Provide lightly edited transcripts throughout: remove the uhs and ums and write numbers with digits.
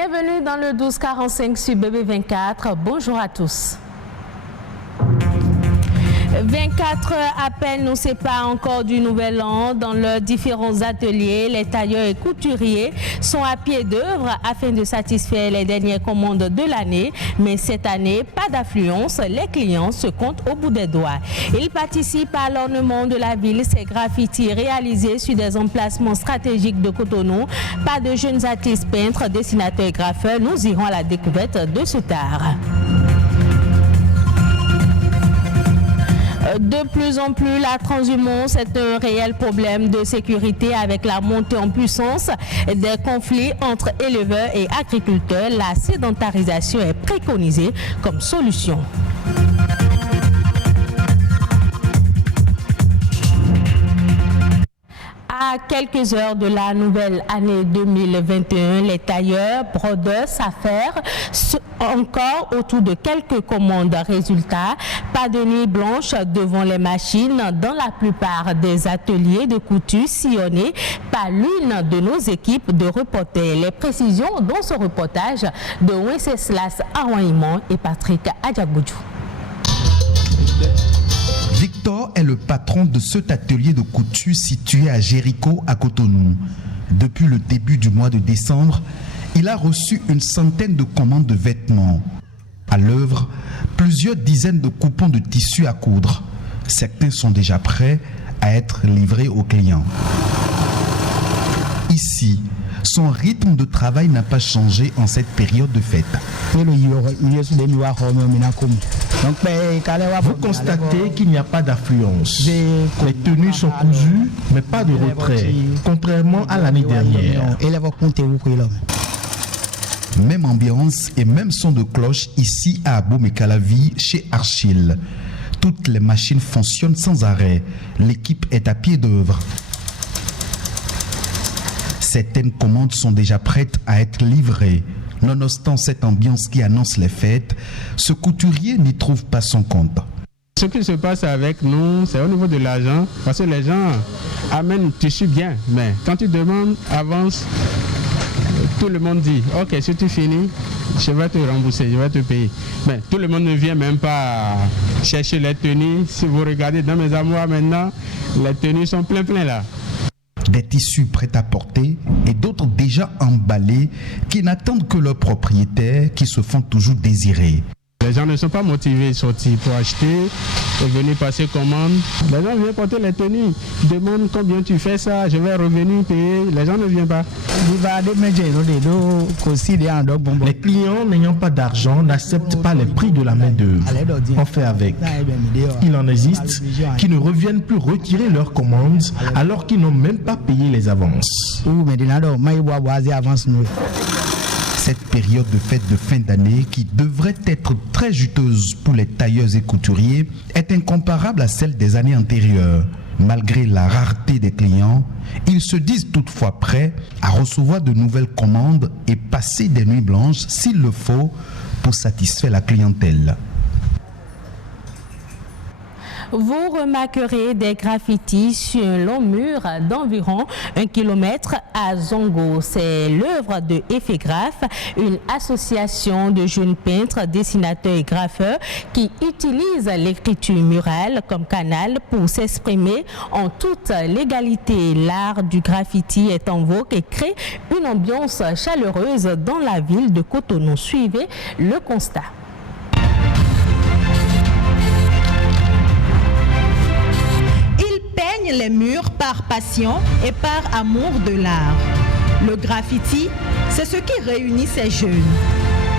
Bienvenue dans le 1245 sur BB24. Bonjour à tous. 24 heures à peine nous séparent encore du nouvel an. Dans leurs différents ateliers, les tailleurs et couturiers sont à pied d'œuvre afin de satisfaire les dernières commandes de l'année. Mais cette année, pas d'affluence, les clients se comptent au bout des doigts. Ils participent à l'ornement de la ville, ces graffitis réalisés sur des emplacements stratégiques de Cotonou par de jeunes artistes peintres, dessinateurs et graffeurs. Nous irons à la découverte de ce art. De plus en plus, la transhumance est un réel problème de sécurité avec la montée en puissance des conflits entre éleveurs et agriculteurs. La sédentarisation est préconisée comme solution. À quelques heures de la nouvelle année 2021, les tailleurs, brodeurs s'affairent encore autour de quelques commandes. Résultat, pas de nuit blanche devant les machines dans la plupart des ateliers de couture sillonnés par l'une de nos équipes de reporters. Les précisions dans ce reportage de Wenceslas Arouaïman et Patrick Adjaboudjou. Victor est le patron de cet atelier de couture situé à Jéricho, à Cotonou. Depuis le début du mois de décembre, il a reçu une centaine de commandes de vêtements. À l'œuvre, plusieurs dizaines de coupons de tissu à coudre. Certains sont déjà prêts à être livrés aux clients. Ici, son rythme de travail n'a pas changé en cette période de fête. Vous constatez qu'il n'y a pas d'affluence. Les tenues sont cousues, mais pas de retrait, contrairement à l'année dernière. Même ambiance et même son de cloche ici à Abomey-Calavi, chez Archil. Toutes les machines fonctionnent sans arrêt. L'équipe est à pied d'œuvre. Certaines commandes sont déjà prêtes à être livrées. Nonobstant cette ambiance qui annonce les fêtes, ce couturier n'y trouve pas son compte. Ce qui se passe avec nous, c'est au niveau de l'argent, parce que les gens amènent le tissu bien, mais quand tu demandes avance, tout le monde dit « Ok, si tu finis, je vais te rembourser, je vais te payer ». Mais tout le monde ne vient même pas chercher les tenues. Si vous regardez dans mes armoires maintenant, les tenues sont plein là. Des tissus prêts à porter et d'autres déjà emballés qui n'attendent que leurs propriétaires qui se font toujours désirer. Les gens ne sont pas motivés, sortis pour acheter et venir passer commande. Les gens viennent porter les tenues, demandent combien tu fais ça, je vais revenir payer. Les gens ne viennent pas. Les clients n'ayant pas d'argent n'acceptent pas les prix de la main-d'œuvre. On fait avec. Il en existe qui ne reviennent plus retirer leurs commandes alors qu'ils n'ont même pas payé les avances. Cette période de fête de fin d'année, qui devrait être très juteuse pour les tailleurs et couturiers, est incomparable à celle des années antérieures. Malgré la rareté des clients, ils se disent toutefois prêts à recevoir de nouvelles commandes et passer des nuits blanches s'il le faut pour satisfaire la clientèle. Vous remarquerez des graffitis sur un long mur d'environ 1 kilomètre à Zongo. C'est l'œuvre de Effégraphe, une association de jeunes peintres, dessinateurs et graffeurs qui utilisent l'écriture murale comme canal pour s'exprimer en toute légalité. L'art du graffiti est en vogue et crée une ambiance chaleureuse dans la ville de Cotonou. Suivez le constat. Les murs par passion et par amour de l'art. Le graffiti, c'est ce qui réunit ces jeunes.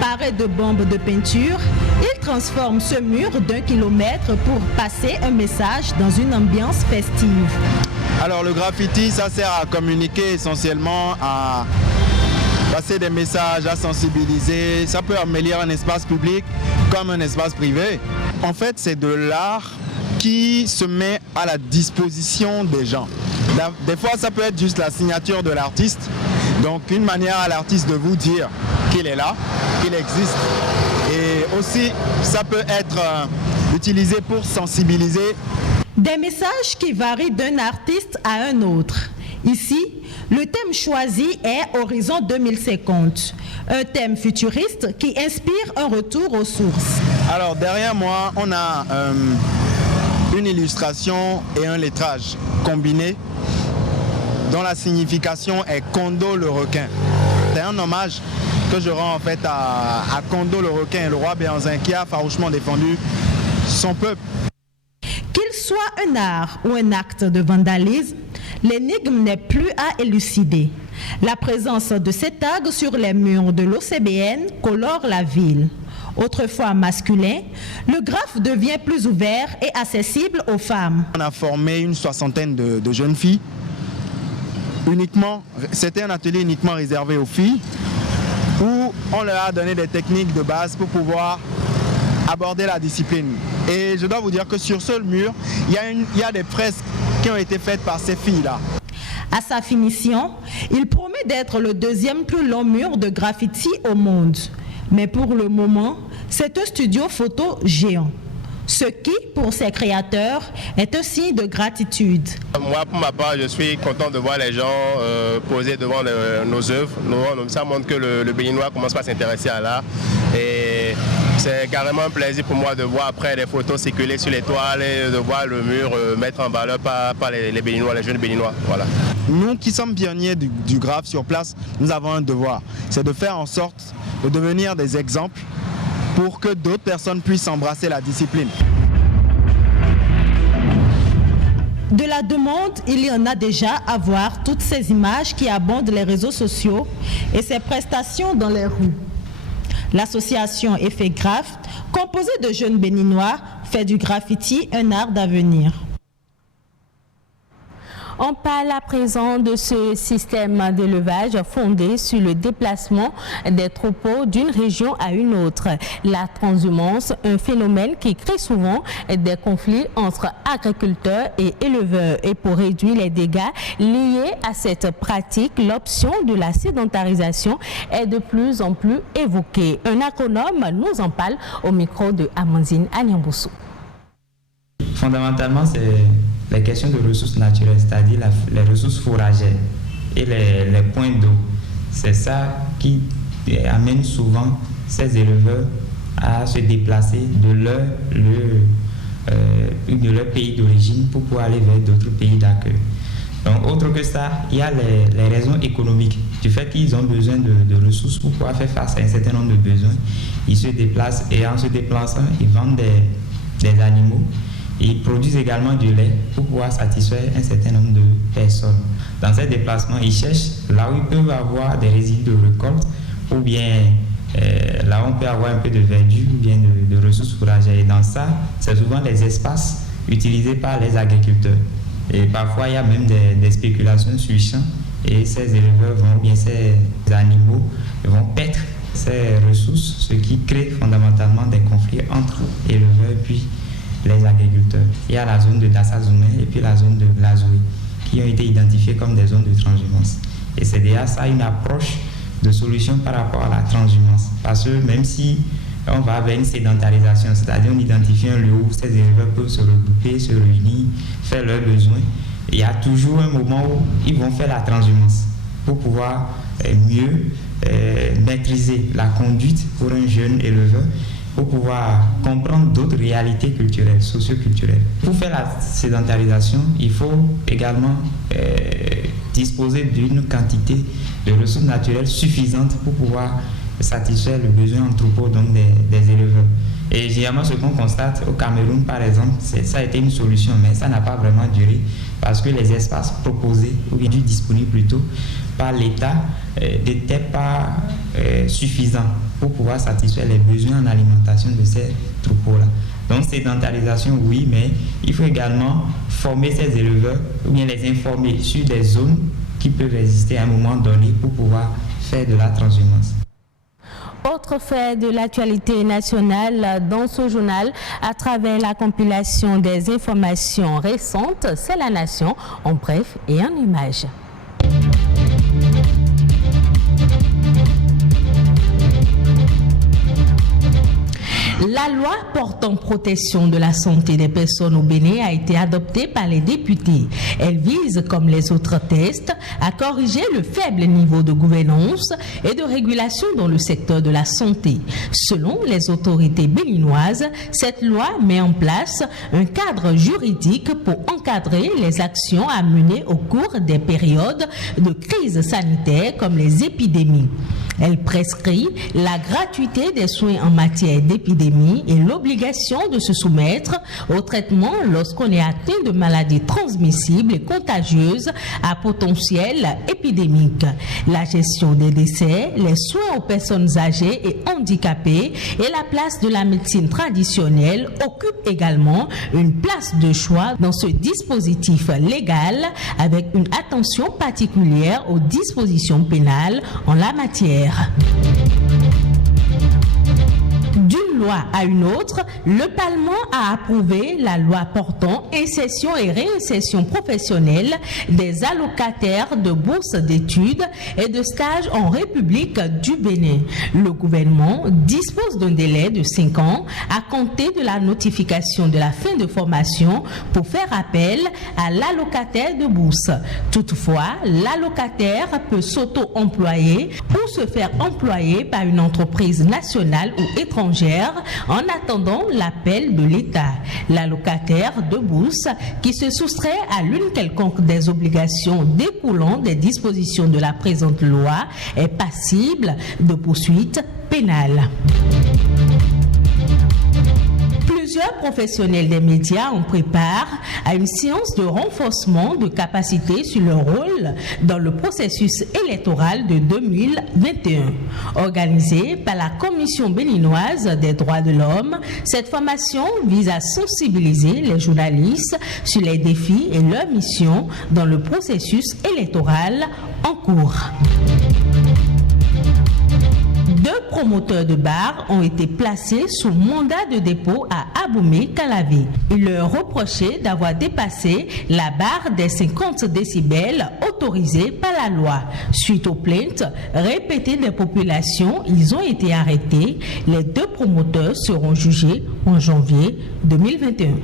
Parés de bombes de peinture, ils transforment ce mur d'1 kilomètre pour passer un message dans une ambiance festive. Alors le graffiti, ça sert à communiquer essentiellement, à passer des messages, à sensibiliser. Ça peut améliorer un espace public comme un espace privé. En fait, c'est de l'art qui se met à la disposition des gens. Des fois, ça peut être juste la signature de l'artiste. Donc, une manière à l'artiste de vous dire qu'il est là, qu'il existe. Et aussi, ça peut être utilisé pour sensibiliser. Des messages qui varient d'un artiste à un autre. Ici, le thème choisi est Horizon 2050, un thème futuriste qui inspire un retour aux sources. Alors derrière moi, on a une illustration et un lettrage combinés dont la signification est Kondo le requin. C'est un hommage que je rends en fait à Kondo le requin, le roi Béanzin qui a farouchement défendu son peuple. Qu'il soit un art ou un acte de vandalisme, l'énigme n'est plus à élucider. La présence de ces tags sur les murs de l'OCBN colore la ville. Autrefois masculin, le graphe devient plus ouvert et accessible aux femmes. On a formé une 60aine de jeunes filles. C'était un atelier uniquement réservé aux filles où on leur a donné des techniques de base pour pouvoir aborder la discipline. Et je dois vous dire que sur ce mur, il y a des fresques qui ont été faites par ces filles-là. À sa finition, il promet d'être le deuxième plus long mur de graffiti au monde. Mais pour le moment, c'est un studio photo géant. Ce qui, pour ses créateurs, est un signe de gratitude. Moi, pour ma part, je suis content de voir les gens poser devant nos œuvres. Ça montre que le Béninois commence à s'intéresser à l'art. Et c'est carrément un plaisir pour moi de voir après les photos circuler sur les toiles et de voir le mur mettre en valeur par les Béninois, les jeunes Béninois. Voilà. Nous qui sommes pionniers du graphe sur place, nous avons un devoir. C'est de faire en sorte de devenir des exemples pour que d'autres personnes puissent embrasser la discipline. De la demande, il y en a déjà à voir toutes ces images qui abondent les réseaux sociaux et ces prestations dans les rues. L'association Effet Graphe, composée de jeunes béninois, fait du graffiti un art d'avenir. On parle à présent de ce système d'élevage fondé sur le déplacement des troupeaux d'une région à une autre. La transhumance, un phénomène qui crée souvent des conflits entre agriculteurs et éleveurs. Et pour réduire les dégâts liés à cette pratique, l'option de la sédentarisation est de plus en plus évoquée. Un agronome nous en parle au micro de Amandine Anyamboussou. Fondamentalement, c'est les questions de ressources naturelles, c'est-à-dire les ressources fourragères et les points d'eau. C'est ça qui amène souvent ces éleveurs à se déplacer de leur pays d'origine pour pouvoir aller vers d'autres pays d'accueil. Donc, autre que ça, il y a les raisons économiques. Du fait qu'ils ont besoin de ressources pour pouvoir faire face à un certain nombre de besoins, ils se déplacent et en se déplaçant, ils vendent des animaux. Ils produisent également du lait pour pouvoir satisfaire un certain nombre de personnes. Dans ces déplacements, ils cherchent là où ils peuvent avoir des résidus de récolte ou bien là où on peut avoir un peu de verdure ou bien de ressources fourragères. Et dans ça, c'est souvent des espaces utilisés par les agriculteurs. Et parfois, il y a même des spéculations sur le champ et ces éleveurs ou bien ces animaux vont perdre ces ressources, ce qui crée fondamentalement des conflits entre éleveurs et puis les agriculteurs. Il y a la zone de Dassazoumé et puis la zone de Glazoué qui ont été identifiées comme des zones de transhumance. Et c'est déjà ça une approche de solution par rapport à la transhumance. Parce que même si on va vers une sédentarisation, c'est-à-dire on identifie un lieu où ces éleveurs peuvent se regrouper, se réunir, faire leurs besoins, il y a toujours un moment où ils vont faire la transhumance pour pouvoir mieux maîtriser la conduite pour un jeune éleveur, pour pouvoir comprendre d'autres réalités culturelles, socio-culturelles. Pour faire la sédentarisation, il faut également disposer d'une quantité de ressources naturelles suffisante pour pouvoir satisfaire le besoin en troupeau donc des éleveurs. Et généralement, ce qu'on constate au Cameroun, par exemple, ça a été une solution, mais ça n'a pas vraiment duré parce que les espaces proposés ou bien disponibles plutôt par l'État n'étaient pas suffisants pour pouvoir satisfaire les besoins en alimentation de ces troupeaux-là. Donc, sédentarisation, oui, mais il faut également former ces éleveurs ou bien les informer sur des zones qui peuvent exister à un moment donné pour pouvoir faire de la transhumance. Autre fait de l'actualité nationale dans ce journal, à travers la compilation des informations récentes, c'est la Nation en bref et en images. La loi portant protection de la santé des personnes au Bénin a été adoptée par les députés. Elle vise, comme les autres textes, à corriger le faible niveau de gouvernance et de régulation dans le secteur de la santé. Selon les autorités béninoises, cette loi met en place un cadre juridique pour encadrer les actions à mener au cours des périodes de crise sanitaire comme les épidémies. Elle prescrit la gratuité des soins en matière d'épidémie et l'obligation de se soumettre au traitement lorsqu'on est atteint de maladies transmissibles et contagieuses à potentiel épidémique. La gestion des décès, les soins aux personnes âgées et handicapées et la place de la médecine traditionnelle occupent également une place de choix dans ce dispositif légal avec une attention particulière aux dispositions pénales en la matière. D'une loi à une autre, le Parlement a approuvé la loi portant insertion et réinsertion professionnelle des allocataires de bourses d'études et de stages en République du Bénin. Le gouvernement dispose d'un délai de 5 ans à compter de la notification de la fin de formation pour faire appel à l'allocataire de bourse. Toutefois, l'allocataire peut s'auto-employer ou se faire employer par une entreprise nationale ou étrangère en attendant l'appel de l'État. L'allocataire de bourse qui se soustrait à l'une quelconque des obligations découlant des dispositions de la présente loi est passible de poursuites pénales. Plusieurs professionnels des médias en préparent à une séance de renforcement de capacité sur leur rôle dans le processus électoral de 2021. Organisée par la Commission béninoise des droits de l'homme, cette formation vise à sensibiliser les journalistes sur les défis et leurs missions dans le processus électoral en cours. 2 promoteurs de bars ont été placés sous mandat de dépôt à Aboumé-Calavé. Il leur reprochait d'avoir dépassé la barre des 50 décibels autorisée par la loi. Suite aux plaintes répétées des populations, ils ont été arrêtés. Les 2 promoteurs seront jugés en janvier 2021.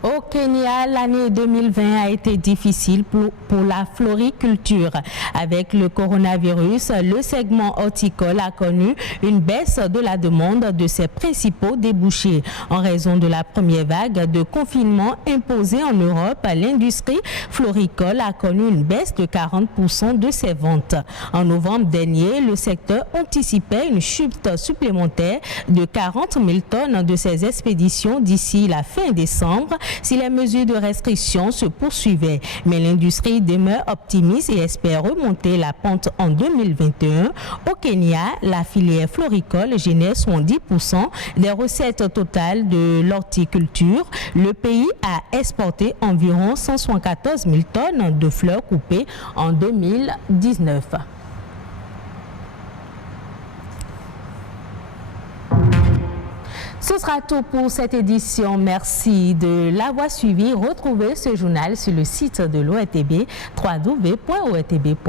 Au Kenya, l'année 2020 a été difficile pour la floriculture. Avec le coronavirus, le segment horticole a connu une baisse de la demande de ses principaux débouchés. En raison de la première vague de confinement imposée en Europe, l'industrie floricole a connu une baisse de 40% de ses ventes. En novembre dernier, le secteur anticipait une chute supplémentaire de 40 000 tonnes de ses expéditions d'ici la fin décembre, si les mesures de restriction se poursuivaient. Mais l'industrie demeure optimiste et espère remonter la pente en 2021. Au Kenya, la filière floricole génère 70% des recettes totales de l'horticulture. Le pays a exporté environ 174 000 tonnes de fleurs coupées en 2019. Ce sera tout pour cette édition. Merci de l'avoir suivi. Retrouvez ce journal sur le site de l'ORTB, www.ortb.bj.